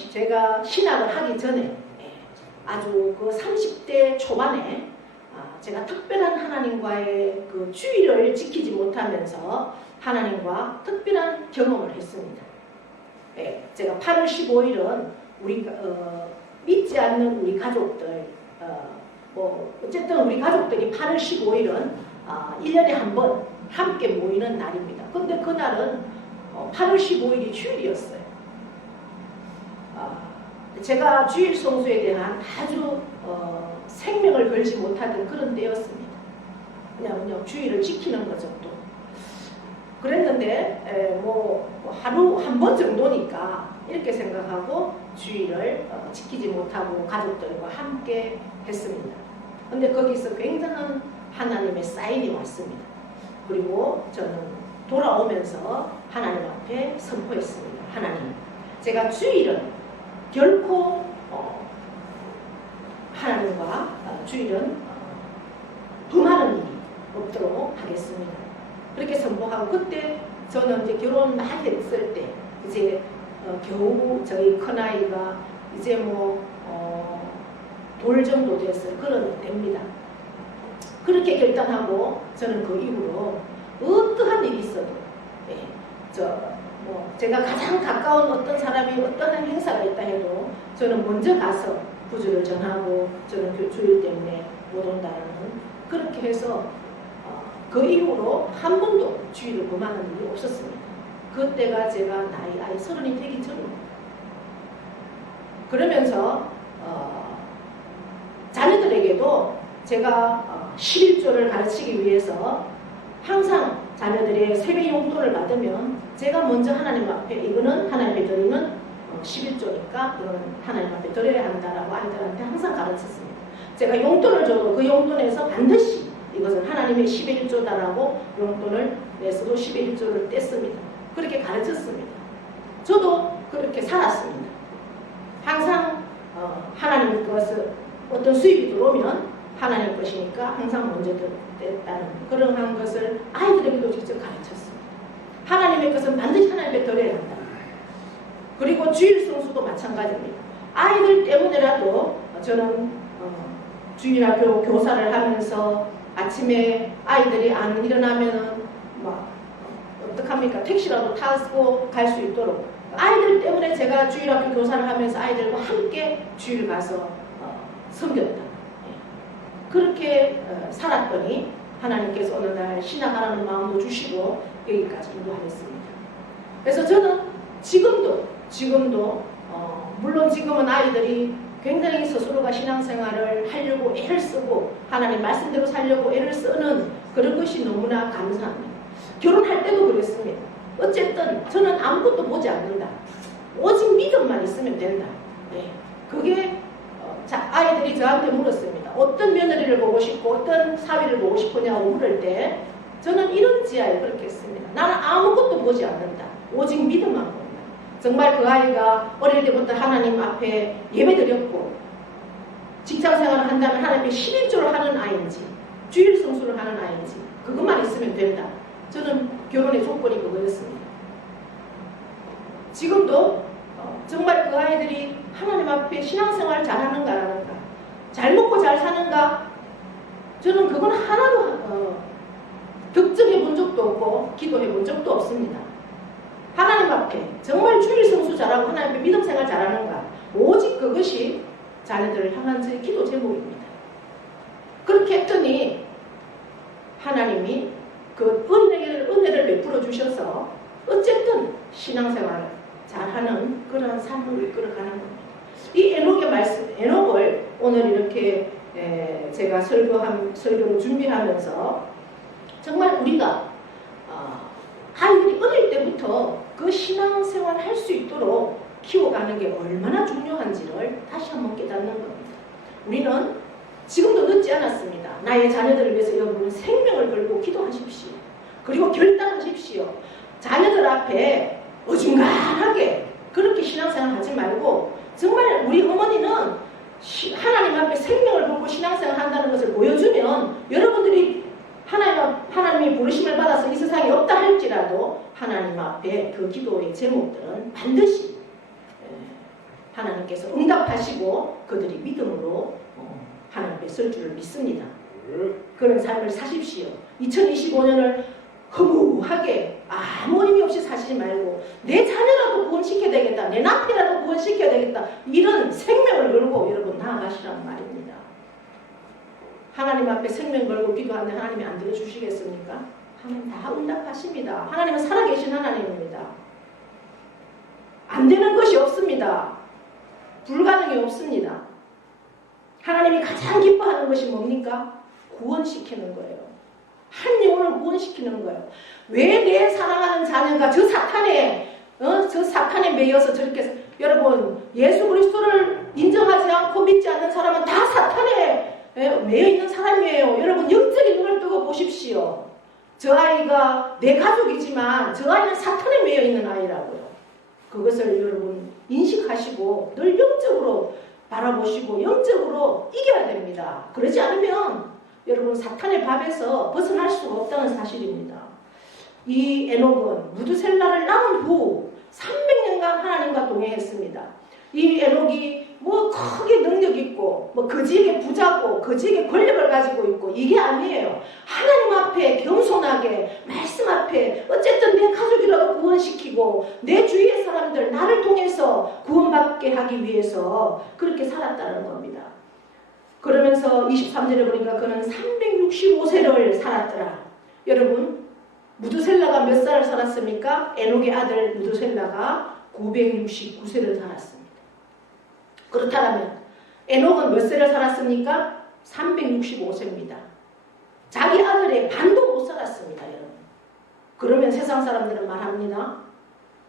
제가 신학을 하기 전에 아주 그 30대 초반에 제가 특별한 하나님과의 그 주의를 지키지 못하면서 하나님과 특별한 경험을 했습니다. 제가 8월 15일은 우리 믿지 않는 우리 가족들 어쨌든 우리 가족들이 8월 15일은 1년에 한 번 함께 모이는 날입니다. 근데 그날은 8월 15일이 주일이었어요. 제가 주일 성수에 대한 아주 생명을 걸지 못하던 그런 때였습니다. 그냥 주일을 지키는 것 정도. 그랬는데 하루 한 번 정도니까 이렇게 생각하고 주일을 지키지 못하고 가족들과 함께 했습니다. 근데 거기서 굉장한 하나님의 사인이 왔습니다. 그리고 저는 돌아오면서 하나님 앞에 선포했습니다. 하나님, 제가 주일은 결코 하나님과 주일은 범하는 일이 없도록 하겠습니다. 그렇게 선포하고 그때 저는 이제 결혼 많이 했을 때 이제 겨우 저희 큰아이가 이제 돌 정도 됐어요. 그런 때입니다. 그렇게 결단하고 저는 그 이후로 어떠한 일이 있어도 제가 가장 가까운 어떤 사람이 어떠한 행사가 있다 해도 저는 먼저 가서 구주를 전하고 저는 주일 때문에 못 온다는 그렇게 해서 그 이후로 한 번도 주일을 범하는 일이 없었습니다. 그때가 제가 나이 30이 되기 전입니다. 그러면서 자녀들에게도 제가 11조를 가르치기 위해서 항상 자녀들의 세배 용돈을 받으면 제가 먼저 하나님 앞에 이거는 하나님께 드리는 11조니까 이거는 하나님 앞에 드려야 한다라고 아이들한테 항상 가르쳤습니다. 제가 용돈을 줘도 그 용돈에서 반드시 이것은 하나님의 11조다라고 용돈을 내서도 11조를 뗐습니다. 그렇게 가르쳤습니다. 저도 그렇게 살았습니다. 항상 하나님 것을 어떤 수입이 들어오면 하나님 것이니까 항상 먼저 뗐다는 그런 것을 아이들에게도 직접 가르쳤습니다. 하나님의 것은 반드시 하나님께 드려야 한다. 그리고 주일 성수도 마찬가지입니다. 아이들 때문에라도 저는 주일학교 교사를 하면서 아침에 아이들이 안 일어나면은 막 어떡합니까? 택시라도 타고 갈 수 있도록 아이들 때문에 제가 주일학교 교사를 하면서 아이들과 함께 주일 가서 섬겼다. 그렇게 살았더니 하나님께서 어느 날 신앙하라는 마음도 주시고 여기까지 인도하였습니다. 그래서 저는 지금도 물론 지금은 아이들이 굉장히 스스로가 신앙생활을 하려고 애를 쓰고 하나님 말씀대로 살려고 애를 쓰는 그런 것이 너무나 감사합니다. 결혼할 때도 그랬습니다. 어쨌든 저는 아무것도 보지 않는다. 오직 믿음만 있으면 된다. 네. 그게 아이들이 저한테 물었습니다. 어떤 며느리를 보고 싶고 어떤 사위를 보고 싶으냐고 물을 때 저는 이런 지하에 그렇게 했습니다. 나는 아무것도 보지 않는다. 오직 믿음만 본다. 정말 그 아이가 어릴 때부터 하나님 앞에 예배드렸고 직장생활을 한다면 하나님 앞에 11조를 하는 아이인지 주일 성수를 하는 아이인지 그것만 있으면 된다. 저는 결혼의 조건이 그거였습니다. 지금도 정말 그 아이들이 하나님 앞에 신앙생활을 잘하는가 안 하는가 잘 먹고 잘 사는가 저는 그건 하나도 득정해 본 적도 없고 기도해 본 적도 없습니다. 하나님 앞에 정말 주일 성수 잘하고 하나님 앞에 믿음 생활 잘하는가 오직 그것이 자녀들을 향한 제 기도 제목입니다. 그렇게 했더니 하나님이 그 은혜를 베풀어 주셔서 어쨌든 신앙생활을 잘하는 그런 삶을 이끌어가는 겁니다. 이 에녹의 말씀, 에녹을 오늘 이렇게 제가 설교를 준비하면서 정말 우리가 아이들이 어릴 때부터 그 신앙생활을 할 수 있도록 키워가는 게 얼마나 중요한지를 다시 한번 깨닫는 겁니다. 우리는 지금도 늦지 않았습니다. 나의 자녀들을 위해서 여러분 생명을 걸고 기도하십시오. 그리고 결단하십시오. 자녀들 앞에 어중간하게 그렇게 신앙생활 하지 말고 정말 우리 어머니는 하나님 앞에 생명을 걸고 신앙생활 한다는 것을 보여주면 여러분들이 하나님의 부르심을 받아서 이 세상에 없다 할지라도 하나님 앞에 그 기도의 제목들은 반드시 하나님께서 응답하시고 그들이 믿음으로 하나님 앞에 설 줄을 믿습니다. 그런 삶을 사십시오. 2025년을 허무하게 아무 의미 없이 사시지 말고 내 자녀라도 구원시켜야 되겠다. 내 남편이라도 구원시켜야 되겠다. 이런 생명을 걸고 여러분 나아가시라는 말입니다. 하나님 앞에 생명 걸고 기도하는데 하나님이 안 들어주시겠습니까? 하나님 다 응답하십니다. 하나님은 살아계신 하나님입니다. 안 되는 것이 없습니다. 불가능이 없습니다. 하나님이 가장 기뻐하는 것이 뭡니까? 구원시키는 거예요. 한 영혼을 구원시키는 거예요. 왜 내 사랑하는 자녀가 저 사탄에 매여서 저렇게 해서 여러분 예수 그리스도를 인정하지 않고 믿지 않는 사람은 다 사탄에 매여 있는 사람이에요. 여러분 영적인 눈을 뜨고 보십시오. 저 아이가 내 가족이지만 저 아이는 사탄에 매여 있는 아이라고요. 그것을 여러분 인식하시고 늘 영적으로 바라보시고 영적으로 이겨야 됩니다. 그러지 않으면 여러분 사탄의 밥에서 벗어날 수가 없다는 사실입니다. 이 에녹은 무두셀라를 낳은 후 300년간 하나님과 동행했습니다. 이 에녹이 뭐 크게 능력 있고 뭐 거지에게 부자고 거지에게 권력을 가지고 있고 이게 아니에요. 하나님 앞에 겸손하게 말씀 앞에 어쨌든 내 가족이라도 구원시키고 내 주위의 사람들 나를 통해서 구원받게 하기 위해서 그렇게 살았다는 겁니다. 그러면서 23절에 보니까 그는 365세를 살았더라. 여러분 무두셀라가 몇 살을 살았습니까? 에녹의 아들 무두셀라가 969세를 살았습니다. 그렇다면 에녹은 몇 세를 살았습니까? 365세입니다. 자기 아들의 반도 못 살았습니다. 여러분. 그러면 세상 사람들은 말합니다.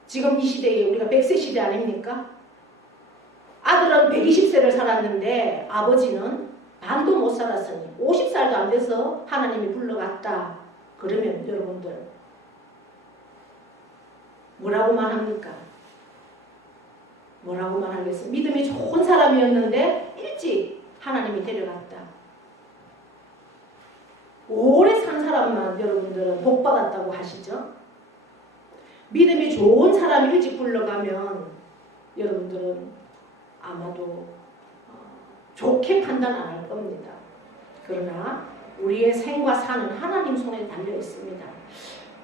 지금 이 시대에 우리가 100세 시대 아닙니까? 아들은 120세를 살았는데 아버지는 반도 못 살았으니 50살도 안 돼서 하나님이 불러갔다. 그러면 여러분들 뭐라고 말합니까? 뭐라고 말하겠어요? 믿음이 좋은 사람이었는데 일찍 하나님이 데려갔다. 오래 산 사람만 여러분들은 복 받았다고 하시죠? 믿음이 좋은 사람이 일찍 불러가면 여러분들은 아마도 좋게 판단 안 할 겁니다. 그러나 우리의 생과 사는 하나님 손에 달려 있습니다.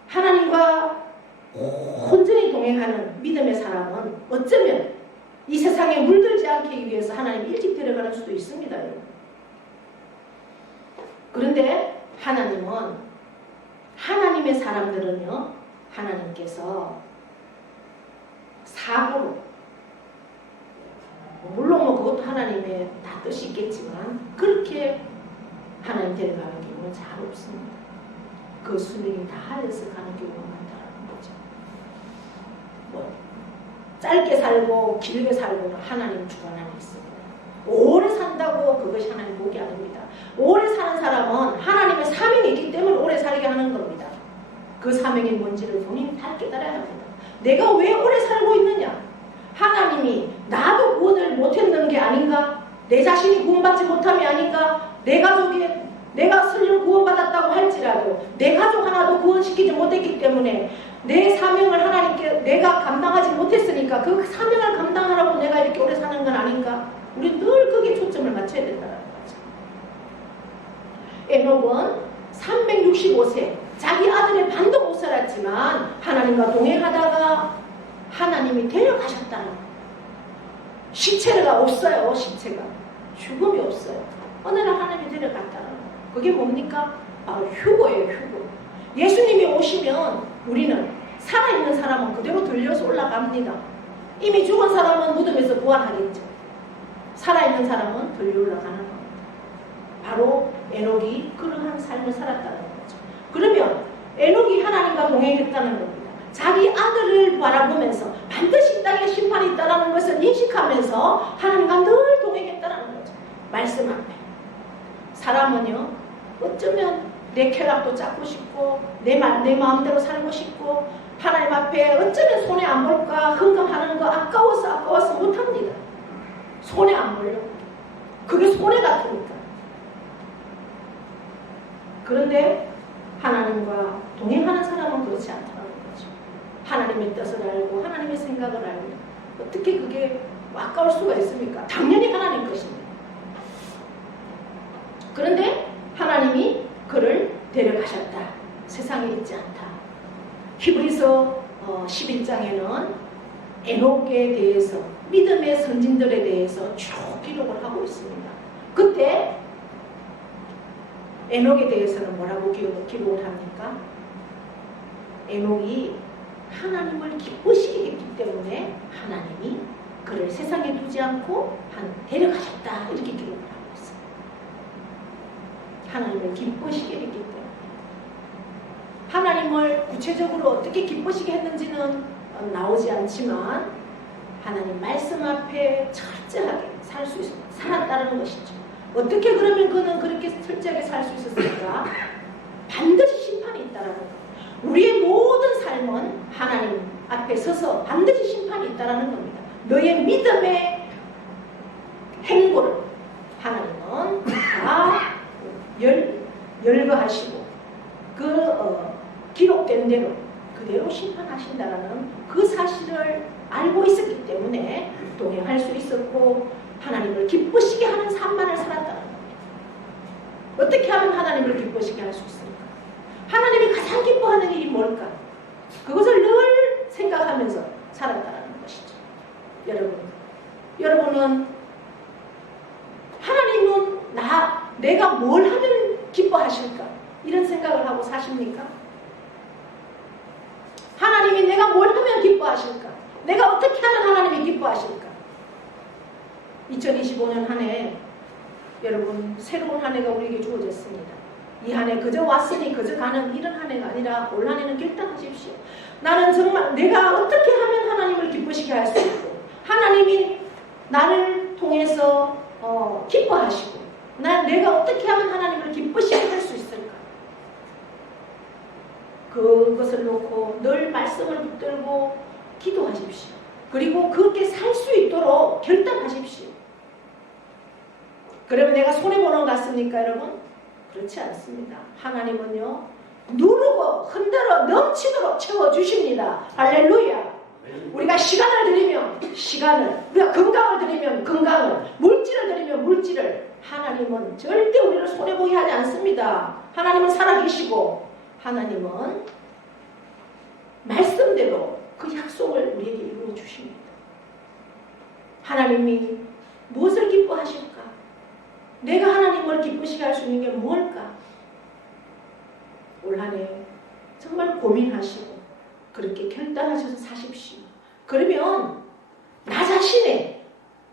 하나님과 온전히 동행하는 믿음의 사람은 어쩌면 이 세상에 물들지 않기 위해서 하나님 일찍 데려가는 수도 있습니다. 여러분. 그런데 하나님은 하나님의 사람들은요, 하나님께서 사고로, 물론 뭐 그것도 하나님의 다 뜻이 있겠지만 그렇게 하나님 데려가는 경우는 잘 없습니다. 그 수명이 다 하여서 가는 경우가 많다는 거죠. 뭐 짧게 살고 길게 살고는 하나님 주관 안에 있습니다. 오래 산다고 그것이 하나님 복이 아닙니다. 오래 사는 사람은 하나님의 사명이 있기 때문에 오래 살게 하는 겁니다. 그 사명이 뭔지를 본인이 다 깨달아야 합니다. 내가 왜 오래 살고 있느냐? 하나님이 나도 구원을 못했는 게 아닌가? 내 자신이 구원받지 못함이 아닌가? 내 가족이 내가 설령 구원받았다고 할지라도 내 가족 하나도 구원시키지 못했기 때문에 내 사명을 하나님께 내가 감당하지 못했으니까 그 사명을 감당하라고 내가 이렇게 오래 사는 건 아닌가? 우리 늘 거기에 초점을 맞춰야 된다는 거죠. 에녹은 365세 자기 아들의 반도 못 살았지만 하나님과 동행하다가 하나님이 데려가셨다는 거예요. 시체가 없어요. 시체가. 죽음이 없어요. 어느 날 하나님이 데려갔다는 거예요. 그게 뭡니까? 바로 휴거예요. 휴거. 예수님이 오시면 우리는 살아있는 사람은 그대로 들려서 올라갑니다. 이미 죽은 사람은 무덤에서 부활하겠죠. 살아있는 사람은 들려 올라가는 겁니다. 바로 에녹이 그러한 삶을 살았다는 거죠. 그러면 에녹이 하나님과 동행했다는 겁니다. 자기 아들을 바라보면서 반드시 이 땅에 심판이 있다는 것을 인식하면서 하나님과 늘 동행했다는 거죠. 말씀 앞에. 사람은요, 어쩌면 내 쾌락도 잡고 싶고 내 마음대로 살고 싶고 하나님 앞에 어쩌면 손해 안 볼까 흥금하는 거 아까워서 못합니다. 손해 안 보려. 그게 손해 같으니까. 그런데 하나님과 동행하는 사람은 그렇지 않다는 거죠. 하나님의 뜻을 알고 하나님의 생각을 알고 어떻게 그게 아까울 수가 있습니까? 당연히 하나님 것입니다. 그런데 하나님이 그를 데려가셨다. 세상에 있지 않다. 히브리서 11장에는 에녹에 대해서 믿음의 선진들에 대해서 쭉 기록을 하고 있습니다. 그때 에녹에 대해서는 뭐라고 기록을 합니까? 에녹이 하나님을 기쁘시게 했기 때문에 하나님이 그를 세상에 두지 않고 데려가셨다. 이렇게 기록을 하고 있어요. 하나님을 기쁘시게 했기 때문에. 하나님을 구체적으로 어떻게 기쁘시게 했는지는 나오지 않지만 하나님 말씀 앞에 철저하게 살 수 있었다. 살았다는 것이죠. 어떻게 그러면 그는 그렇게 철저하게 살 수 있었을까? 반드시 심판이 있다는 것. 우리의 모든 삶은 하나님 앞에 서서 반드시 심판이 있다는 겁니다. 너의 믿음의 행보를 하나님은 다 열거하시고 기록된 대로 그대로 심판하신다는 그 사실을 알고 있었기 때문에 동행할 수 있었고 하나님을 기쁘시게 하는 삶만을 살았다는 겁니다. 어떻게 하면 하나님을 기쁘시게 할 수 있을까? 하나님이 가장 기뻐하는 일이 뭘까? 그것을 늘 생각하면서 살았다는 것이죠. 여러분은 하나님은 내가 뭘 하면 기뻐하실까? 이런 생각을 하고 사십니까? 하나님이 내가 뭘 하면 기뻐하실까? 내가 어떻게 하면 하나님이 기뻐하실까? 2025년 한 해 여러분 새로운 한 해가 우리에게 주어졌습니다. 이 한 해 그저 왔으니 그저 가는 이런 한 해가 아니라 올 한 해는 결단하십시오. 나는 정말 내가 어떻게 하면 하나님을 기쁘시게 할 수 있고 하나님이 나를 통해서 기뻐하시고 내가 어떻게 하면 하나님을 기쁘시게 할 수 있을까? 그것을 놓고 늘 말씀을 붙들고 기도하십시오. 그리고 그렇게 살 수 있도록 결단하십시오. 그러면 내가 손해보는 것 같습니까, 여러분? 그렇지 않습니다. 하나님은요, 누르고 흔들어 넘치도록 채워주십니다. 할렐루야. 우리가 시간을 드리면 시간을, 우리가 건강을 드리면 건강을, 물질을 드리면 물질을, 하나님은 절대 우리를 손해보게 하지 않습니다. 하나님은 살아계시고 하나님은 말씀대로 그 약속을 우리에게 이루어 주십니다. 하나님이 무엇을 기뻐하실까? 내가 하나님을 기쁘시게 할 수 있는 게 뭘까? 올 한 해 정말 고민하시고 그렇게 결단하셔서 사십시오. 그러면 나 자신의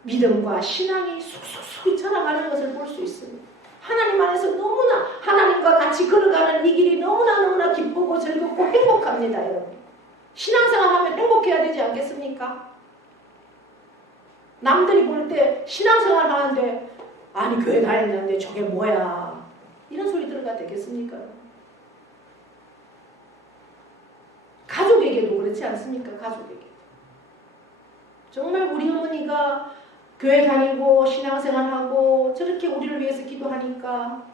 믿음과 신앙이 쑥쑥쑥 자라가는 것을 볼 수 있습니다. 하나님 안에서 너무나 하나님과 같이 걸어가는 이 길이 너무나 기쁘고 즐겁고 행복합니다. 여러분, 신앙생활하면 행복해야 되지 않겠습니까? 남들이 볼 때 신앙생활 하는데 아니 교회 다녔는데 저게 뭐야 이런 소리 들어가 되겠습니까? 가족에게도 그렇지 않습니까? 가족에게 정말 우리 어머니가 교회 다니고 신앙생활하고 저렇게 우리를 위해서 기도하니까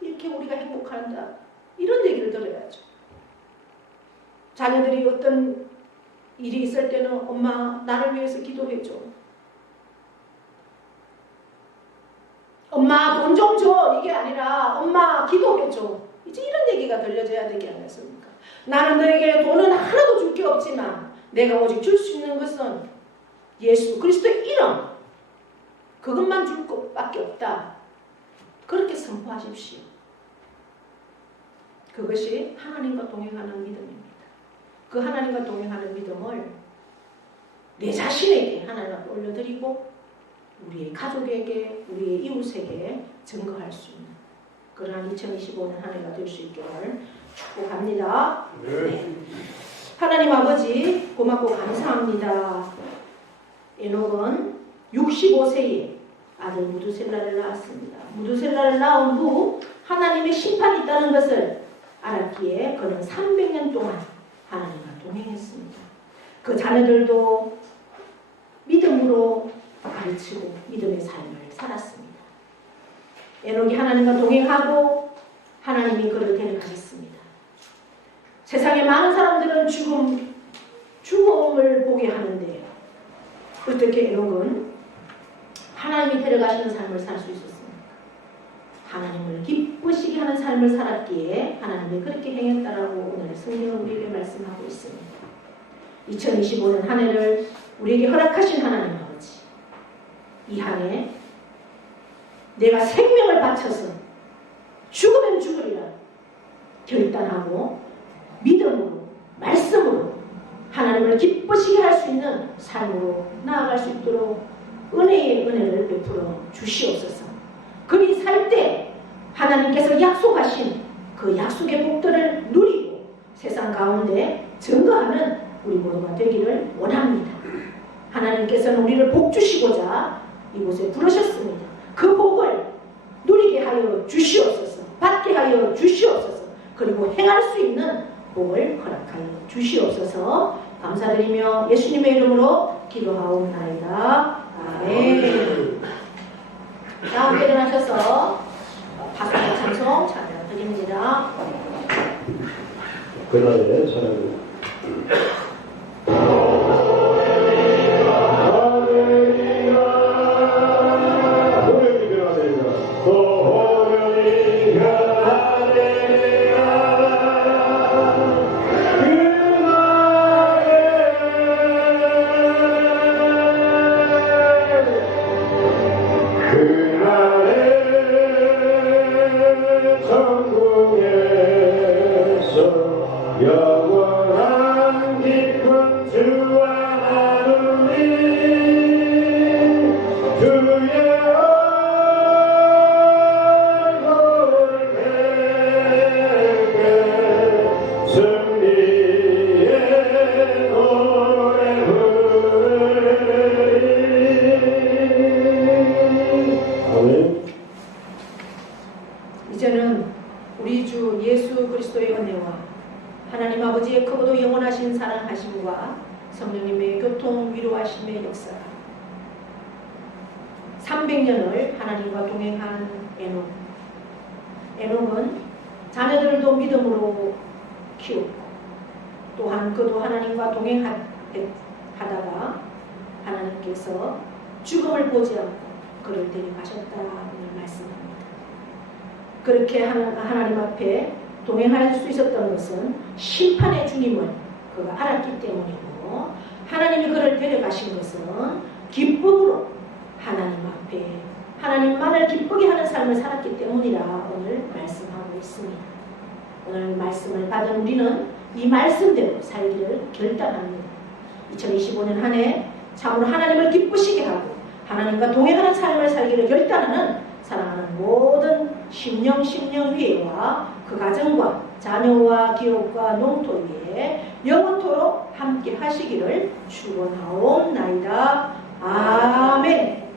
이렇게 우리가 행복한다 이런 얘기를 들어야죠. 자녀들이 어떤 일이 있을 때는 엄마 나를 위해서 기도해줘, 엄마 돈 좀 줘, 이게 아니라 엄마 기도해줘, 이제 이런 얘기가 들려져야 되지 않겠습니까? 나는 너에게 돈은 하나도 줄 게 없지만 내가 오직 줄 수 있는 것은 예수 그리스도의 이름, 그것만 줄 것밖에 없다. 그렇게 선포하십시오. 그것이 하나님과 동행하는 믿음입니다. 그 하나님과 동행하는 믿음을 내 자신에게 하나님 앞에 올려드리고 우리의 가족에게, 우리의 이웃에게 증거할 수 있는 그러한 2025년 한 해가 될 수 있기를 축복합니다. 네. 하나님 아버지 고맙고 감사합니다. 에녹은 65세에 아들 무두셀라를 낳았습니다. 무두셀라를 낳은 후 하나님의 심판이 있다는 것을 알았기에 그는 300년 동안 하나님과 동행했습니다. 그 자녀들도 믿음으로 가르치고 믿음의 삶을 살았습니다. 에녹이 하나님과 동행하고 하나님이 그를 데려가셨습니다. 세상에 많은 사람들은 죽음을 보게 하는데 어떻게 에녹은 하나님이 데려가시는 삶을 살 수 있었습니까? 하나님을 기쁘시게 하는 삶을 살았기에 하나님이 그렇게 행했다라고 오늘 성경은 우리에게 말씀하고 있습니다. 2025년 한 해를 우리에게 허락하신 하나님 아버지, 이 한 해 내가 생명을 바쳐서 죽으면 죽으리라 결단하고 믿음으로 말씀으로 하나님을 기쁘시게 할 수 있는 삶으로 나아갈 수 있도록 은혜의 은혜를 베풀어 주시옵소서. 그리 살 때 하나님께서 약속하신 그 약속의 복들을 누리고 세상 가운데 증거하는 우리 모두가 되기를 원합니다. 하나님께서는 우리를 복 주시고자 이곳에 부르셨습니다. 그 복을 누리게 하여 주시옵소서. 받게 하여 주시옵소서. 그리고 행할 수 있는 복을 허락하여 주시옵소서. 감사드리며 예수님의 이름으로 기도하옵나이다. 아멘. 자, 함께 일어나셔서 파수꾼 찬송 찬양드립니다. 그날의 찬양을 영원한 기쁨 주와 나누리 주의 얼굴 뵙게 승리의 노래 부르리. 아멘. 우리 주 예수 그리스도의 은혜와 하나님 아버지의 크고도 영원하신 사랑하심과 성령님의 교통 위로하심의 역사, 300년을 하나님과 동행한 에녹은 자녀들도 믿음으로 키웠고 또한 그도 하나님과 동행하다가 하나님께서 죽음을 보지 않고 그를 데려가셨다는 말씀입니다. 그렇게 하나님 앞에 동행할 수 있었던 것은 심판의 주님을 그가 알았기 때문이고, 하나님이 그를 데려가신 것은 기쁨으로 하나님 앞에 하나님만을 기쁘게 하는 삶을 살았기 때문이라 오늘 말씀하고 있습니다. 오늘 말씀을 받은 우리는 이 말씀대로 살기를 결단합니다. 2025년 한 해 참으로 하나님을 기쁘시게 하고 하나님과 동행하는 삶을 살기를 결단하는 사랑하는 모든 심령회와 그 가정과 자녀와 기업과 농토 위에 영원토록 함께 하시기를 축원하옵나이다. 아멘.